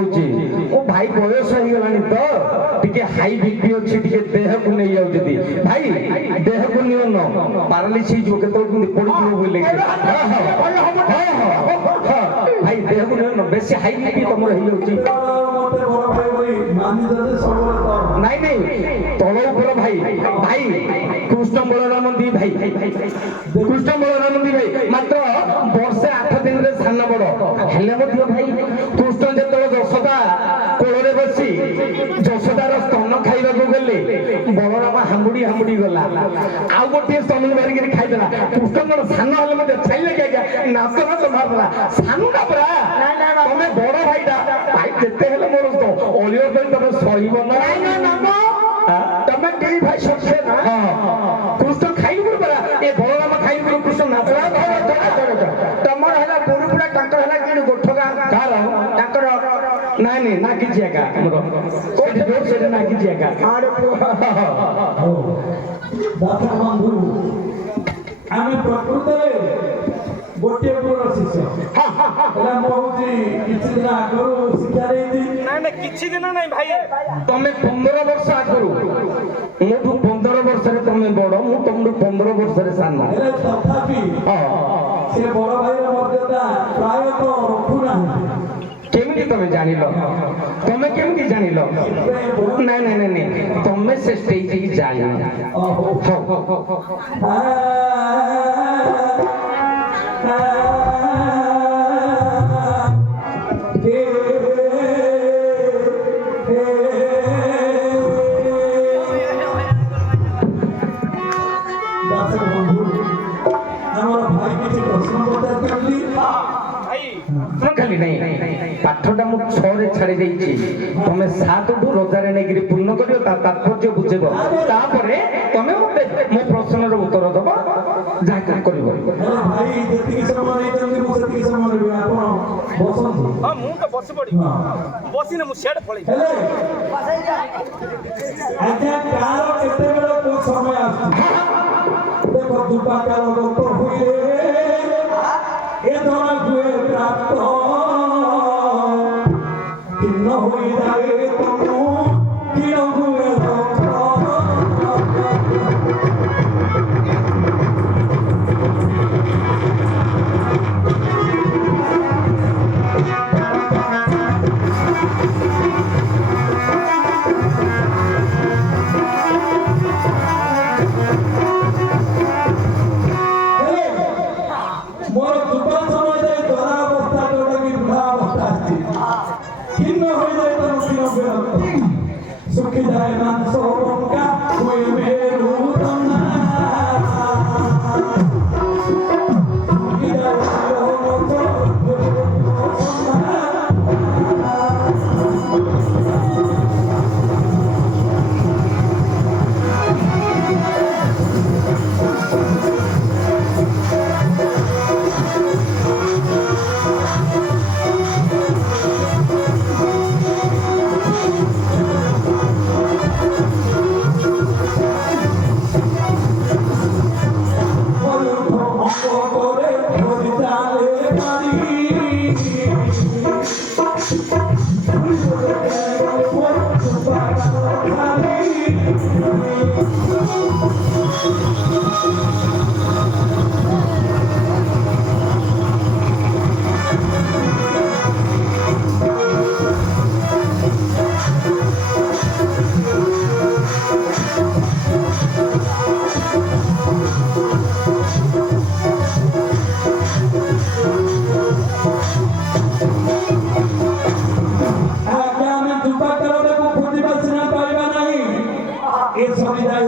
कहूची ओ भाई बयस हो गलानी तो टिके हाई बीपी अछि टिके देह को नै जाउ जदी भाई देह को नियो न पैरालिसिस जो के तो पड़ी जो बोले भाई देह को नियो न बेसी हाई बीपी तमर हे जाउची नहीं नहीं तलो ऊपर भाई भाई कृष्ण बलराम दी भाई कृष्ण बलराम दी भाई मात्र वर्षे 8 दिन रे सान बड़ हेले मध्य भाई कृष्ण जेतलो यशोदा कोଳରେ बसी ଯଶୋଦାର ସ୍ତନ ଖାଇବାକୁ ଗଲେ ବଳରାମ ହାमुड़ी ହାमुड़ी ଗଲା ଆଉ ଗୋଟିଏ ସ୍ତନ ବାରିକି ଖାଇଦେଲା କୃଷ୍ଣ କଣ ସାନ ହେଲେ ମଧ୍ୟ ଛାଇଲେ କି ଆଜ୍ଞା ନାଚ ନାଚ ମାରଲା ସାନଟା ପରା ତମେ ବଡ ଭାଇଟା ଭାଇ ଯେତେ ହେଲେ ମୋର ଅଳିଅ ପାଇଁ ତମେ ସହିବ ନା ତମେ ଦି ଭାଇ ସଖେ ନା କୃଷ୍ଣ ଖାଇବୁ ପରା ଏ ବଳରାମ ଖାଇବୁ କୃଷ୍ଣ ନାଚଲା ତମର ହେଲା ପୁରୁପୁରା ତାଙ୍କର ହେଲା କିଣୁ ଗୋଠ ଗାଁ କାର ତାଙ୍କର ନାଇଁ ନାଇଁ ନା କିଛି ଏକା ଆମର କୋଠି ଯୋଉ ସେଟା ନା କିଛି ଏକା ଆରେ ଦାତା ବନ୍ଧୁ ଆମେ ପ୍ରକୃତରେ ଗୋଟିଏ ପୁର ଶିଷ୍ୟ ହେଲା ମୁଁ ହଉଛି କିଛି ଦିନ ଆଗରୁ ଶିକ୍ଷା ଦେଇଛି ନାଇଁ ନାଇଁ କିଛି ଦିନ ନାଇଁ ଭାଇ ତମେ 15 ବର୍ଷ ଆଗରୁ ମୋଠୁ 15 ବର୍ଷରେ ତମେ ବଡ ମୁଁ ତମଠୁ 15 ବର୍ଷରେ ସାନ ହେଲେ ତଥାପି ସେ ବଡ ଭାଇର ମର୍ଯ୍ୟାଦା ପ୍ରାୟତଃ ରଖୁନାହାନ୍ତି केमिति तमे जानिलो तमे केमिति जानिलो नहीं नहीं नहीं नहीं तमे से स्टेज की जाई खाली नहीं पाठटा मु 6 रे छाड़ी देछि तमे 7 टू रोजारे नेगिरी पूर्ण करियो ता तात्पर्य बुझेबो तापरे तमे मते मो प्रश्नर उत्तर दबो जा करिवो भाई जेतिकी समय नै तमे मु सेतिकी समय रे आपण बसंतु हां मु तो बस पड़ी बसिने मु सेड पळी आज्ञा कार केते बेला को समय आसी देखो दुपा कार डॉक्टर हुए ए धरा हुए प्राप्त किन्न होई जाए तनु किन्न हुए मोर दुपा समय जाए धरा अवस्था जोटा की बुढ़ा अवस्था आसी किन्न होई जाए तनु किन्न हुए सुखी जाए मांस बंका हुए मेरू तना सुखी जाए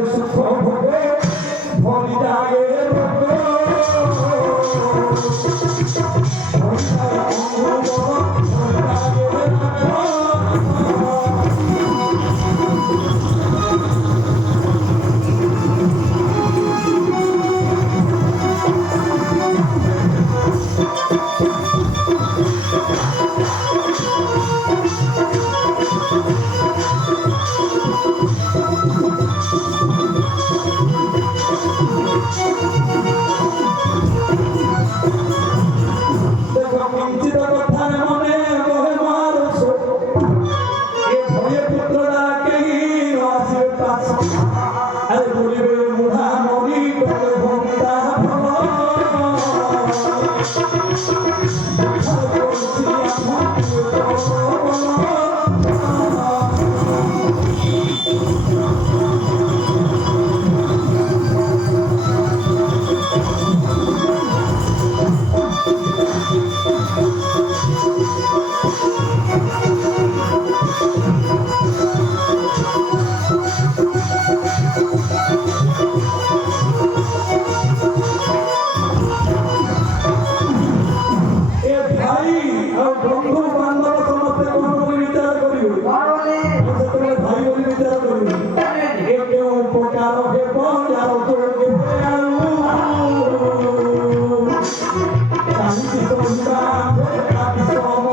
ସେତେବେଳେ ଭାଇ ବୋଲି ବିଚାର କରିବି ଏ କେଉଁ ପ୍ରକାର ହେବ ଯାର ତୋରେ କାହିଁକି ଶୋଇବା କାହିଁକି ସମ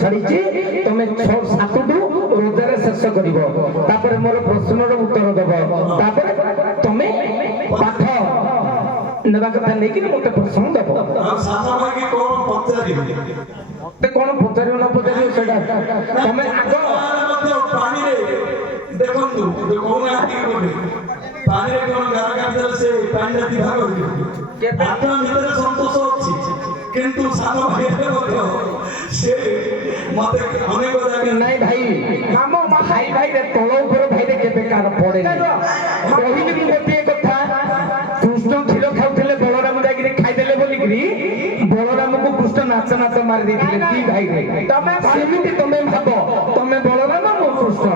ଛାଡ଼ିଛି ତମେ 6-7ଠୁ ରୋଜଗାର ଶେଷ କରିବ ତାପରେ ମୋର ପ୍ରଶ୍ନର ଉତ୍ତର ଦେବ ତାପରେ ତମେ ପାଠ ନେବା କଥା ନେଇକି ମୋତେ ପ୍ରଶ୍ନ ଦେବ ମତେ କଣ ପଚାରିବ ନ ପଚାରିବ ସେଇଟା ତମେ ଆଗ ପାଣିରେ ଦେଖନ୍ତୁ କହୁନାହାନ୍ତି ପାଣିରେ କଣ ଗାର କାଟିଦେଲେ ସେ ପାଣିରେ ବିଭାଗ ହୋଇଯିବ ଆତ୍ମା ଭିତରେ ସନ୍ତୋଷ ଅଛି କିନ୍ତୁ ସାନ ଭାଇରେ ମଧ୍ୟ ସେ ମତେ ଅନେକ ଜାଗା ନାଇଁ ଭାଇ ଭାଇ ଭାଇରେ ତଳ ଉପର ଭାଇରେ କେବେ କାହାର ପଡେନି କହିଲି ମୁଁ ଗୋଟିଏ କଥା କୃଷ୍ଣ କ୍ଷୀର ଖାଉଥିଲେ ବଳରାମ ଯାଇକିରି ଖାଇଦେଲେ ବୋଲିକିରି ବଳରାମକୁ କୃଷ୍ଣ ନାଚ ନାଚ ମାରି ଦେଇଥିଲେ ଦି ଭାଇରେ ତମେ ସେମିତି ତମେ ଭାବ ତମେ ବଳରାମ ମୁଁ କୃଷ୍ଣ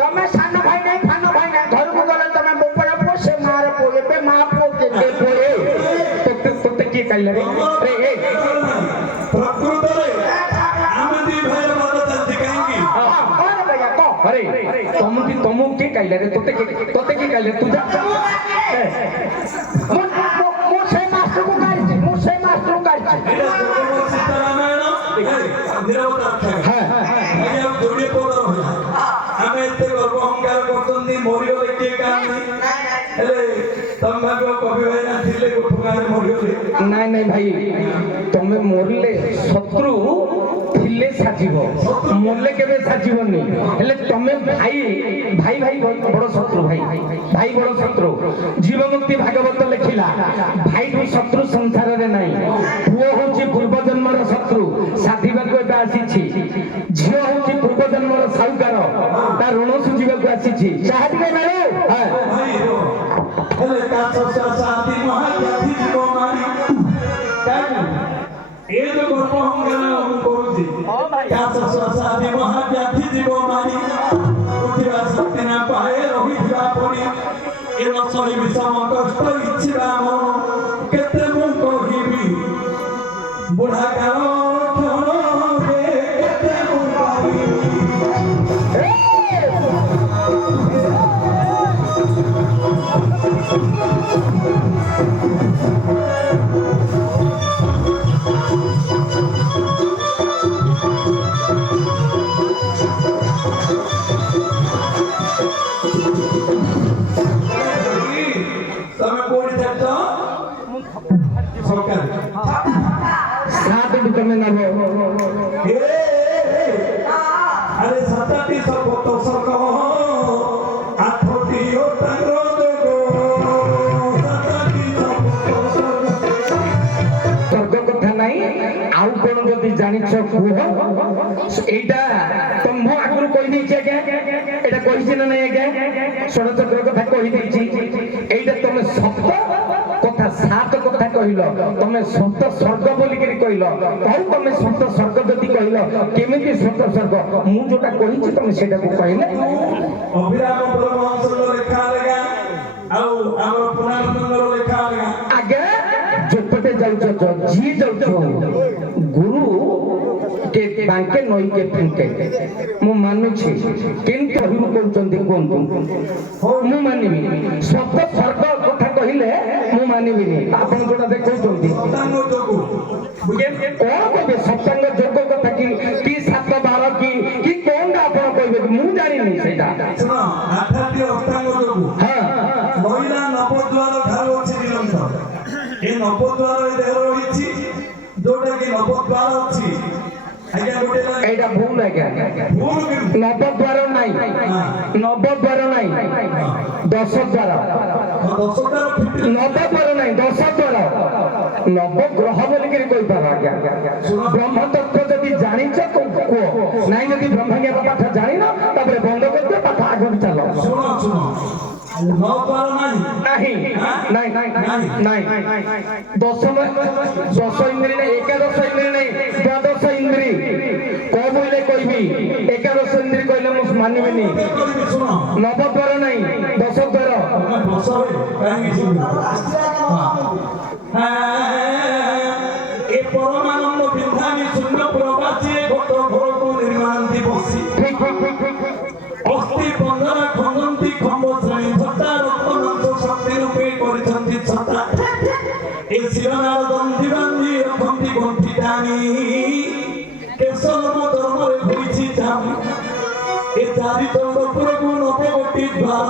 ତମେ ସାନ ଭାଇ ନାହିଁ ସାନ ଭାଇ ନାହିଁ ଘରକୁ ଗଲେ ତମେ ବୋପଡ଼ା ପୁଅ ସେ ମାର ପୁଅ ଏବେ ମା ପୁଅ କେତେ ପୁଅ ତୋତେ କିଏ କହିଲେ ରେ ପ୍ରକୃତରେ ଆମେ ଦି ଭାଇର ମତ ଚାଲିଛି କାହିଁକି अरे तुम के कहले रे तोते के कहले तू जा मुझे मास्टर को काट मुझे मास्टर को काट सीतारामायण निरवता हां आगे हम जोड़े पोदर हो हमें इतने गर्व अहंकार करतंदी मोरियो लेके काम अरे तुम भागो कवि भाई ना थिले को ठुगारे मोरियो ले नहीं भाई तुम मोरले शत्रु ସାଜିବ ମଲେ କେବେ ସାଜିବନି ହେଲେ ତମେ ଭାଇ ଭାଇ ଭାଇ ବଡ଼ ଶତ୍ରୁ ଭାଇ ଭାଇ ବଡ଼ ଶତ୍ରୁ ଜୀବ ମୁକ୍ତି ଭାଗବତ ଲେଖିଲା ଭାଇଠୁ ଶତ୍ରୁ ସଂସାରରେ ନାହିଁ ପୁଅ ହଉଛି ପୂର୍ବ ଜନ୍ମର ଶତ୍ରୁ ସାଧିବାକୁ ଏବେ ଆସିଛି ଝିଅ ହଉଛି ପୂର୍ବ ଜନ୍ମର ସାହୁକାର ତା ଋଣ ସୁଝିବାକୁ ଆସିଛି ଚାହା ଟିକେ ନାଳୁ ଭାଇ ହେଲେ କାଶ ଶାନ୍ତି ମହାବ୍ୟାଧି ଜୀବ ମାରି କାକୁ ଏ ଯୋଉ ଗର୍ବ ହଙ୍ଗନା ମୁଁ କରୁଛି କାଶ ଶାନ୍ତି ମହାବ୍ୟାଧି ଜୀବ ମାରି ଉଠିବା ଶକ୍ତି ନା ପାଏ ରହିଥିବା ପରି ଏ ନଶରି ବିଷମ କଷ୍ଟ ଇଚ୍ଛିବା ମନ କେତେ ମୁଁ କହିବି ବୁଢ଼ା କାଳ କ୍ଷଣରେ କେତେ ମୁଁ କହିବି ତମେ କୋଉଠି ଯାଉଛ ସରକାର ସାତଟି ତମେ ନେବ আরে সাতটি সর্বত সর্গ আঠটি অটাঙ্গ যোগ সাতটি সর্বত সর্গ স্বর্গ কথা নাই আউ কোন যদি জানিছ কুহ এইটা তম্ভ আগুন কই দিয়েছি আজ্ঞা এটা কইছি না নাই আজ্ঞা ষড়চক্র কথা কই দিয়েছি এইটা তুমি সপ্ত কথা সাত কথা কহিল তুমি সপ্ত স্বর্গ বলিকি কহিল তাহলে তুমি সপ্ত স্বর্গ যদি কহিল কেমিতি সপ্ত স্বর্গ মু যেটা কইছি তুমি সেটাকে কহিলে অভিরাম পরমহংসর লেখা লাগা আউ আমার পুরাণের লেখা লাগা আগে जोपटे जाउछ जी जाउछ गुरु के बांके नई के फेंके मु मानुछि किंतु हिरु कोचंदी कोंतु मु मानिबी सप्त स्वर्ग कथा कहिले मु मानिबी आपन जोटा देखौचंदी সপ্তাঙ্গ যোগ कोन कहबे सप्तांग जोग कथा की 7 12 की कोनटा आपन कहबे मु जानिनी सेटा শুনো আঠাটি অষ্টাঙ্গ যোগ हां মহিলা নবদ্বার ধার আছে নিরন্তর এই নবদ্বার দেহ রয়েছে जोटा की नवद्वार अछि आज्ञा गोटे एटा भूल आज्ञा भूल के नवद्वार नाही नवद्वार नाही 10 द्वार दशटार फिट नवद्वार नाही 10 द्वार नवग्रह बोली के कोइ पार आज्ञा ब्रह्म तत्व जदि जानिछ तो को नाही जदि ब्रह्मज्ञान पाठ जानिना तबरे बंद कर दे पाठ आगे चलो सुनो सुनो नवद्वार नहीं नहीं नहीं नहीं 10 इंद्री नहीं 11 इंद्री नहीं 12 इंद्री को बोले कोई भी 11 इंद्री कहले मु मानिबेनी सुनो नवद्वार नहीं 10 द्वार बसवे काहेकि ए परमानंद बिंधानी शून्य प्रवासी घट घर को निर्माण दिवसी अस्थि बंधना खंडंती खंब श्रेणी छटा रत्नमंच शक्ति रूपे करिसंती छटा ए शिरनार दंती बांधी रखंती गंठी टाणी केशव धर्म रे होइछि जामी ए चारि चंद्रपुर को नवगोटी द्वार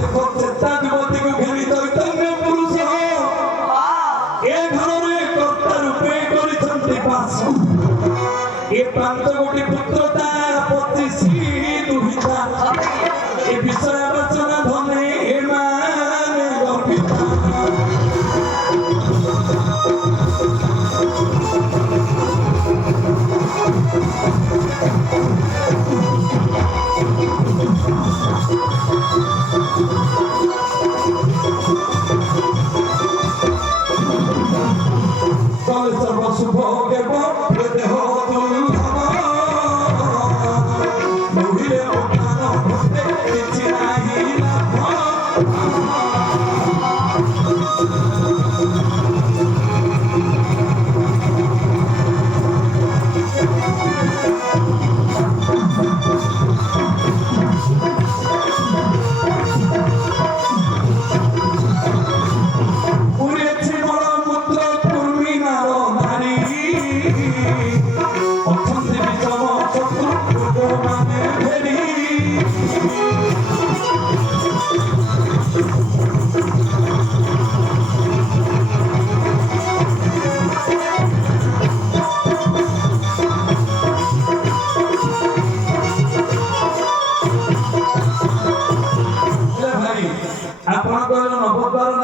देखो चेता युवती को घेरी चैतन्य पुरुष ए घर रे कर्ता रूपे करिसंती पास ए प्रांत गोटी पुत्रता 25 दुहिता ए विषय रचना धने ए मान गर्भिता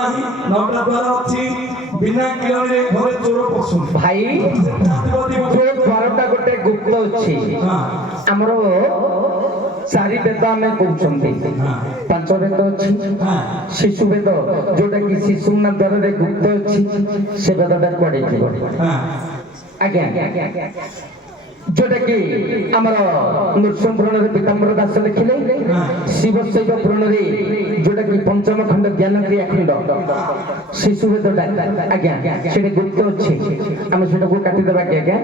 ନାହିଁ ନଅଟା ଦ୍ୱାର ଅଛି ବିନା କିରଣରେ ଘରେ ଚୋର ପଶୁନି ଭାଇ ଯୋଉ ଦ୍ୱାରଟା ଗୋଟେ ଗୁପ୍ତ ଅଛି ଆମର ଚାରି ବେଦ ଆମେ କହୁଛନ୍ତି ପାଞ୍ଚ ବେଦ ଅଛି ଶିଶୁ ବେଦ ଯୋଉଟା କି ଶିଶୁ ନା ଦ୍ୱାରରେ ଗୁପ୍ତ ଅଛି ସେ ବେଦଟା କୁଆଡେ ଥିବ ଆଜ୍ଞା ଯୋଉଟା କି ଆମର ନୃସିଂହ ପୁରାଣରେ ପୀତାମ୍ବର ଦାସ ଲେଖିଲେ ଶିବ ଶୈବ ପୁରାଣରେ ଯୋଉଟା କି ପଞ୍ଚମ ଖଣ୍ଡ ଜ୍ଞାନ କ୍ରିୟା ଖଣ୍ଡ ଶିଶୁ ବେଦଟା ଆଜ୍ଞା ସେଠି ଗୁପ୍ତ ଅଛି ଆମେ ସେଟାକୁ କାଟିଦେବା କି ଆଜ୍ଞା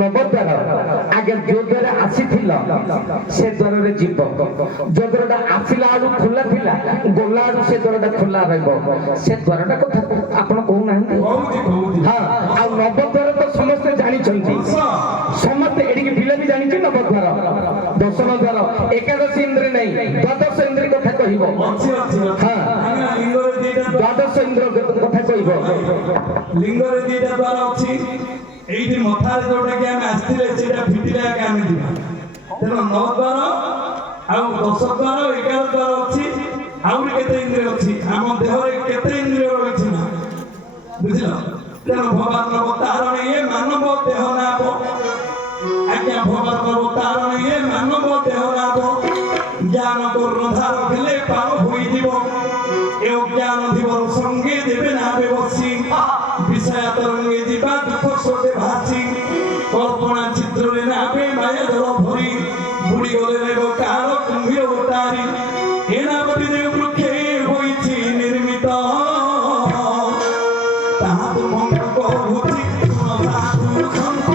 ନବଦ୍ୱାର ଆଜ୍ଞା ଯୋଉ ଦ୍ୱାରା ଆସିଥିଲ ସେ ଦ୍ୱାରରେ ଯିବ ଯୋଉ ଦ୍ୱାରଟା ଆସିଲା ବେଳୁ ଖୋଲା ଥିଲା ଗଲା ବେଳୁ ସେ ଦ୍ୱାରଟା ଖୋଲା ରହିବ ସେ ଦ୍ୱାରଟା କଥା ଆପଣ କହୁନାହାନ୍ତି ହଁ ଆଉ ନବଦ୍ୱାର ତ ସମସ୍ତେ ଜାଣିଛନ୍ତି ସମସ୍ତେ ଏଠିକି ପିଲା ବି ଜାଣିଛି ନବଦ୍ୱାର ଦଶମ ଦ୍ୱାର ଏକାଦଶୀ ଇନ୍ଦ୍ର ନାହିଁ ଦ୍ୱାଦଶ ଇନ୍ଦ୍ର କଥା କହିବ ହଁ ଦ୍ୱାଦଶ ଇନ୍ଦ୍ର କଥା କହିବ ଲିଙ୍ଗରେ ଦିଟା ଦ୍ୱାର ଅଛି ଏଇଠି ମଥାରେ ଯୋଉଟା କି ଆମେ ଆସିଥିଲେ ସେଇଟା ଫିଟିଲେ ଆগে ଆମେ ଯିବା ତେଣୁ 9 ଦ୍ୱାର ଆଉ 10 ଦ୍ୱାର 11 ଦ୍ୱାର ଅଛି ଆହୁରି କେତେ ଇନ୍ଦ୍ରିୟ ଅଛି ଆମ ଦେହରେ କେତେ ଇନ୍ଦ୍ରିୟ ରହିଛି ନା ବୁଝିଲ ତେଣୁ ଭଗବାନ ଅବତାର ଇଏ ମାନବ ଦେହ ନାବ ଆଜ୍ଞା ଭଗବାନ ଅବତାର ଇଏ ମାନବ ଦେହ ନାବ ଜ୍ଞାନ କର୍ଣ୍ଣଧାର ହେଲେ ପାର ହୋଇଯିବ ଏ ଜ୍ଞାନ ଦିବର ସଙ୍ଗେ ଦେବେ ନା ବସି বিষয়া তরঙ্গে দিবা দুঃখ স্রোতে ভাসি কল্পনা চিত্রে নাবে মায়া জল ভরি বুড়ি গলে নেব কার কুম্ভীর অবতারি এ নামটি দেব বৃক্ষে হয়েছি নির্মিত তাহা তো মন্ত্র কহুছি সাধু সন্থ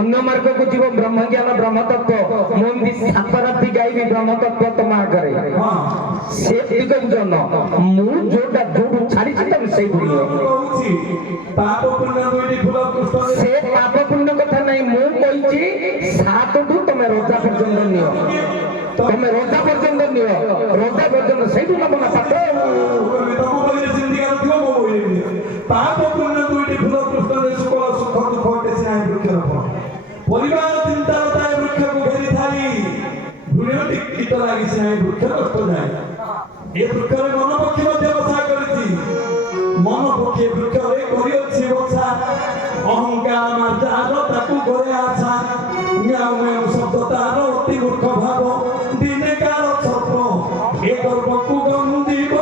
ଅନ୍ୟ ମାର୍ଗକୁ ଯିବ ବ୍ରହ୍ମଜ୍ଞାନ ବ୍ରହ୍ମତତ୍ତ୍ୱ ମୁଁ ଏମିତି ସାତ ରାତି ଗାଇବି ବ୍ରହ୍ମତତ୍ତ୍ୱ ତମ ଆଗରେ ସେ ଦିଗକୁ ଜନ ମୁଁ ଯୋଉଟା ଯୋଉଠୁ ଛାଡ଼ିଛି ତମେ ସେଇଠୁ ନିଅ ସେ ପାପ ପୁଣ୍ୟ କଥା ନାହିଁ ମୁଁ କହିଛି ସାତଠୁ ତମେ ରଜା ପର୍ଯ୍ୟନ୍ତ ନିଅ ତମେ ରଜା ପର୍ଯ୍ୟନ୍ତ ନିଅ ରଜା ପର୍ଯ୍ୟନ୍ତ ସେଇଠୁ ନବ ନା ପାପ ପାପ ପୁଣ୍ୟ ଦୁଇଟି ଫୁଲ ପୃଷ୍ଠରେ ସୁଖ ସୁଖ ଦୁଃଖ କେସି ନାହିଁ ବୃକ୍ଷରୋପଣ ପରିବାର ଚିନ୍ତାରତା ବୃକ୍ଷକୁ ଘେରିଥାଇ ଭୂମିଟି କୀଟ ଲାଗିଛି ନାହିଁ ବୃକ୍ଷ ନଷ୍ଟ ଯାଏ ଏ ବୃକ୍ଷରେ ମନ ପକ୍ଷୀ ମଧ୍ୟ ବସା କରିଛି ମନ ପକ୍ଷୀ ବୃକ୍ଷରେ କରିଅଛି ବସା ଅହଙ୍କାର ମାର୍ଜାର ତାକୁ ଘରେ ଆଶା ମ୍ୟାଉ ମ୍ୟାଉ ଶବ୍ଦ ତାର ଅତି ମୂର୍ଖ ଭାବ ଦିନେ କାଳ ସର୍ପ ଏ ଗର୍ଭକୁ ଗନ୍ଧିବ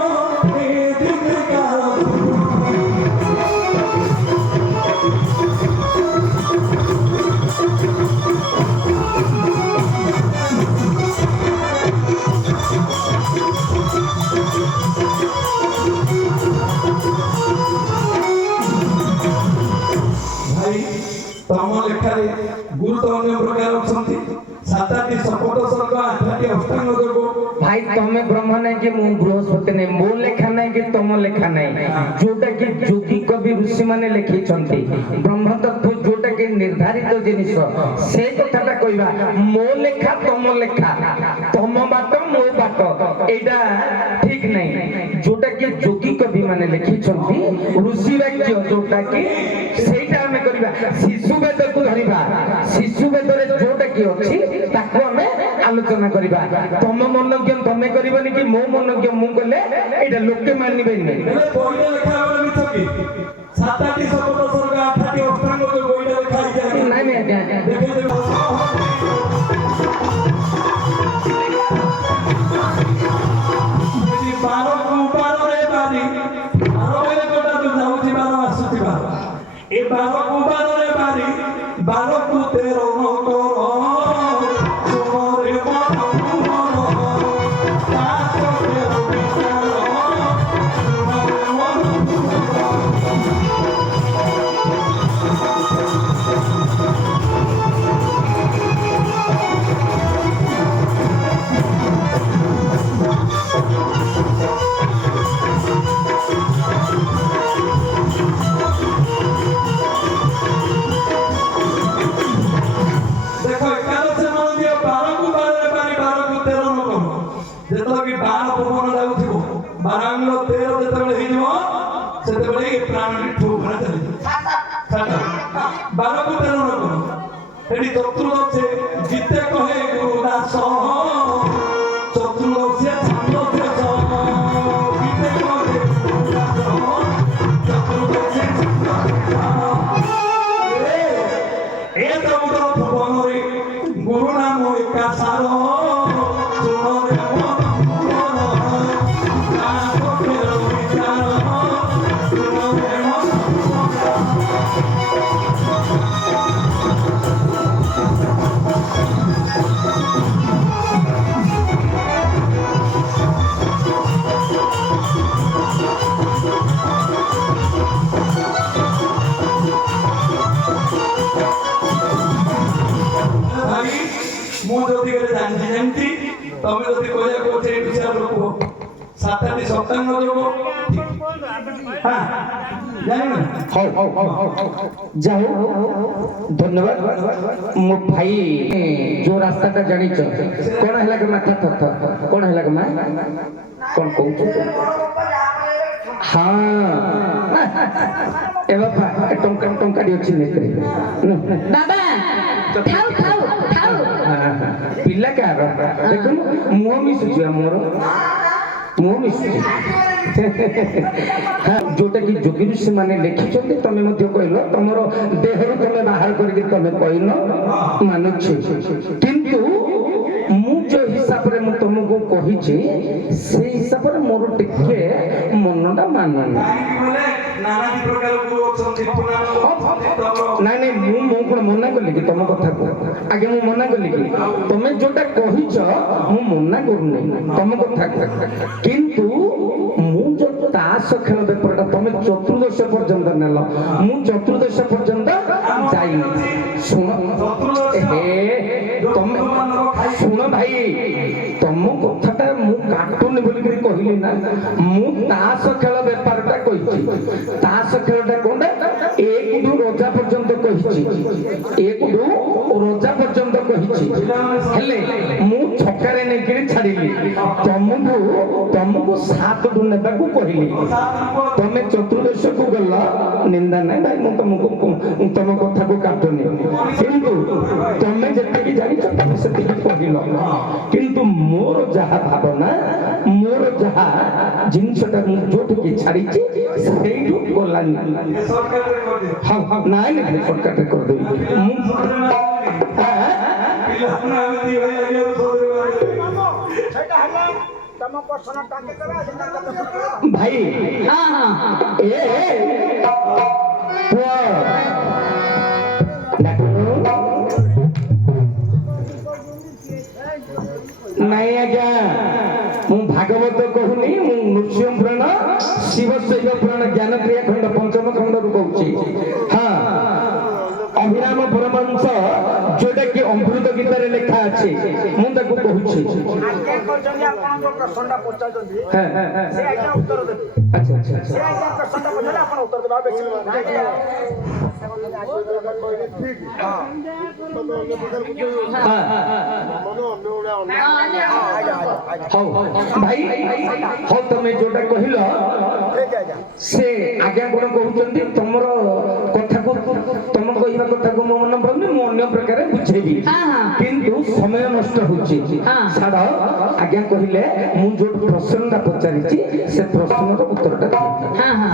ଏ ଦିନେ କାଳ ତମ ଲେଖାରେ ଗୁରୁ ତ ଅନ୍ୟ ପ୍ରକାର ଅଛନ୍ତି। 7ଟି ଶପଥ ସ୍ୱର୍ଗ, 8ଟି ଅଷ୍ଟାଙ୍ଗ ଯୋଗ। ଭାଇ ତମେ ବ୍ରହ୍ମ ନାଇଁ କି ମୁଁ ବୃହସ୍ପତି ନାଇଁ, ମୋ ଲେଖା ନାଇଁ କି ତମ ଲେଖା ନାଇଁ, ଯୋଉଟା କି ଯୋଗୀ କବି ଋଷି ମାନେ ଲେଖିଛନ୍ତି ବ୍ରହ୍ମ ତତ୍ତ୍ୱ ଯୋଉଟା କି ନିର୍ଦ୍ଧାରିତ ଜିନିଷ, ସେ କଥାଟା କହିବା। ମୋ ଲେଖା ତମ ଲେଖା, ତମ ବାଟ ମୋ ବାଟ, ଏଇଟା ଠିକ ନାହିଁ। ଯୋଉଟା କି ଯୋଗୀ କବି ମାନେ ଲେଖିଛନ୍ତି ଋଷି ବାକ୍ୟ ଯୋଉଟା କି ସେଇଟା ଆମେ କରିବା। ଶିଶୁ ବେଦକୁ ଧରିବା, ଶିଶୁ ବେଦରେ ଯୋଉଟା କି ଅଛି ତାକୁ ଆମେ ଆଲୋଚନା କରିବା। ତମ ମନଜ୍ଞ ତମେ କରିବନି କି ମୋ ମନଜ୍ଞ ମୁଁ କଲେ ଏଇଟା ଲୋକେ ମାନିବେନି। ହେଲେ ବହିରେ ଲେଖା ହବ ମିଛ କି? 7ଟି ଶପଥ ସ୍ୱର୍ଗ, 8ଟି ଅଷ୍ଟାଙ୍ଗ ଯୋଗ ବହିରେ ଲେଖା ହେଇଯାଏ। ନାଇଁ ନାଇଁ ଆଜ୍ଞା ଦେଖେଇଦେବେ। ବାରକୁ ବାରରେ ବାରି, ବାର ବେଲେ କୋଟା ଯୋଉ ଯାଉଛି ବାର ଆସୁଛି ବାର। ଏ ବାରକୁ ବାରରେ ବାରି, ବାରକୁ 13 ନ କର। ଶୁଣରେ ମନ ମୋହନ, ତାର 13 ବିଚାର। ଶୁଣରେ ମନ ଦେଖ ଏକାଦଶ ମନ ଦିଅ। ବାରକୁ ବାରରେ ବାରି, ବାରକୁ 13 ନ କର। ଯେତେବେଳେ କି ବାର ପବନ ଯାଉଥିବ, ବାରାଙ୍ଗର 13 ଯେତେବେଳେ ହେଇଯିବ, ସେତେବେଳେ ଏ ପ୍ରାଣଟି ଠୁକରେ ଚାଲିଯିବ। ବାରକୁ 13 ନ କର। ଏଠି ଚତୁର୍ଦଶେ ଗୀତେ କହେ ଗୁରୁ ଦାସ, ଚତୁର୍ଦଶେ ଛାନ୍ଦ ଶେଷ। ଗୀତେ କହେ ଗୁରୁ ଦାସ, ଚତୁର୍ଦଶେ ଛାନ୍ଦ ଶେଷ। ଏ ଚଉଦ ଭୁବନରେ ଗୁରୁ ନାମ ଏକା ସାର। ଶୁଣରେ ମନ ମୋହନ, ତାର 13 ବିଚାର। ଶୁଣରେ ମନ ମୋହନ। ଭାଇ ମୁଁ ଯଦି ଏବେ ଜାଣିଛି ଯେମିତି ତମେ ଯଦି କହିବାକୁ କହୁଛ ଏଇ ବିଷୟରେ କୁହ। 7ଟି ସପ୍ତାଙ୍ଗ ଯୋଗ ଜାଣିବ ନା? ଯାଉ ଧନ୍ୟବାଦ ମୋ ଭାଇ। ଯୋଉ ରାସ୍ତାଟା ଜାଣିଛ କଣ ହେଲା କି ମାଥା ଥର କଣ ହେଲା କି ମା କଣ କହୁଛୁ? ହଁ ଏ ବାପା ଟଙ୍କାଟି ଅଛି ନେଇକରି ବାବା ଥାଉ ଥାଉ ଥାଉ। ପିଲା କାହାର ଦେଖୁନ ମୁହଁ ମିଶୁଛି ମୋର ମୁହଁ ମିଶୁଛି। ଯୋଉଟା କି ଯୋଗୀ ଋଷି ମାନେ ଲେଖିଛନ୍ତି ତମେ ମଧ୍ୟ କହିଲ ତମର ଦେହରୁ ତମେ ବାହାର କରିକି ତମେ କହିଲ ମାନୁଛି। କିନ୍ତୁ ମୁଁ ଯୋଉ ହିସାବରେ ମୁଁ ତମକୁ କହିଛି ସେଇ ହିସାବରେ ମୋର ଟିକେ ମନଟା ମାନୁନି। କାହିଁକି ବୋଲେ ନାନାଦି ପ୍ରକାର ଗୁରୁ ଅଛନ୍ତି, ପୁରାଣ ଅଛନ୍ତି, ତମର ନାଇଁ ନାଇଁ ମୁଁ କଣ ମନା କଲି କି ତମ କଥାକୁ? ଆଜ୍ଞା ମୁଁ ମନା କଲି କି? ତମେ ଯୋଉଟା କହିଛ ମୁଁ ମନା କରୁନି ତମ କଥାକୁ। କିନ୍ତୁ ମୁଁ ଯୋଉ ତାସ ଖେଳ ବେପାରଟା ତମେ ଚତୁର୍ଦଶ ପର୍ଯ୍ୟନ୍ତ ନେଲ, ମୁଁ ଚତୁର୍ଦଶ ପର୍ଯ୍ୟନ୍ତ ଯାଇନି। ଶୁଣ ହେ ତମେ ଶୁଣ ଭାଇ, ତମ କଥାଟା ମୁଁ କାଟୁନି ବୋଲିକିରି କହିଲି ନା। ମୁଁ ତାସ ଖେଳ ବେପାରଟା କହିଛି। ତାସ ଖେଳଟା କୋଉଟା? 1ରୁ ରଜା ପର୍ଯ୍ୟନ୍ତ କହିଛି, 1ରୁ ରଜା ପର୍ଯ୍ୟନ୍ତ କହିଛି। ହେଲେ ମୁଁ ଛକାରେ ନେଇକିରି ଛାଡ଼ିଲି। ତମକୁ 7ରୁ ନେବାକୁ କହିଲି। ତମେ ଚତୁର୍ଦଶକୁ ଗଲ, ନିନ୍ଦା ନାହିଁ ଭାଇ, ମୁଁ ତମ କଥାକୁ କାଟୁନି। କିନ୍ତୁ ତମେ ଯେତିକି ଜାଣିଛ ତମେ ସେତିକି କହିଲ। କିନ୍ତୁ ମୋର ଯାହା ଭାବନା, ମୋର ଯାହା ଜିନିଷଟା ମୁଁ ଯୋଉଠିକି ଛାଡ଼ିଛି ସେଇଠୁ ଗଲାନି। ସରକାରରେ କରିଦିଅ। ହଁ ହଁ ନାଇଁ ନାଇଁ ସରକାରରେ କରିଦେବି ମୁଁ। ପିଲାମାନେ ଏମିତି ହୋଇ ଆଜ୍ଞା ସହଜରେ ସେଇଟା ହେଲା ତମ ପସନ୍ଦ ତାଙ୍କେ କର, ସେ ତାଙ୍କ ପସନ୍ଦ କର। ଭାଇ ହଁ ହଁ ଏ ପୁଅ ଡାକୁନୁ। ନାଇଁ ଆଜ୍ଞା ମୁଁ ଭାଗବତ କହୁନି, ମୁଁ ନୃସିଂହ ପୁରାଣ, ଶିବ ଶୈବ ପୁରାଣ, ଜ୍ଞାନକ୍ରିୟା ଖଣ୍ଡ 5ମ ଖଣ୍ଡରୁ କହୁଛି। ହଁ ଅଭିରାମ ପରମହଂସ ଯୋଉଟା କି ଅମୃତ ଗୀତାରେ ଲେଖା ଅଛି ମୁଁ ତାକୁ କହୁଛି। ଆଜ୍ଞା କରିଛନ୍ତି ଆପଣ ଯୋଉ ପ୍ରଶ୍ନଟା ପଚାରୁଛନ୍ତି ହଁ, ହଁ, ହଁ। ସେ ଆଜ୍ଞା ଉତ୍ତର ଦେବେ। ଆଚ୍ଛା ଆଚ୍ଛା ଆଚ୍ଛା। ସେ ଆଜ୍ଞା ପ୍ରଶ୍ନଟା ପଚାରିଲେ ଆପଣ ଉତ୍ତର ଦେବେ ଆଉ ବେଶୀ ହଉ ଭାଇ ହଉ ତମେ ଯୋଉଟା କହିଲ ସେ ଆଜ୍ଞା କଣ କହୁଛନ୍ତି ତମର କଥାକୁ ତମ କହିବା କଥାକୁ ମୋ ମନ ପଡୁନି ମୁଁ ଅନ୍ୟ ପ୍ରକାର ବୁଝେଇବି ହଁ, ହଁ। କିନ୍ତୁ ସମୟ ନଷ୍ଟ ହଉଛି ହଁ। ଛାଡ ଆଜ୍ଞା କହିଲେ ମୁଁ ଯୋଉ ପ୍ରଶ୍ନଟା ପଚାରିଛି ସେ ପ୍ରଶ୍ନର ଉତ୍ତରଟା ଦେବି। ହଁ ହଁ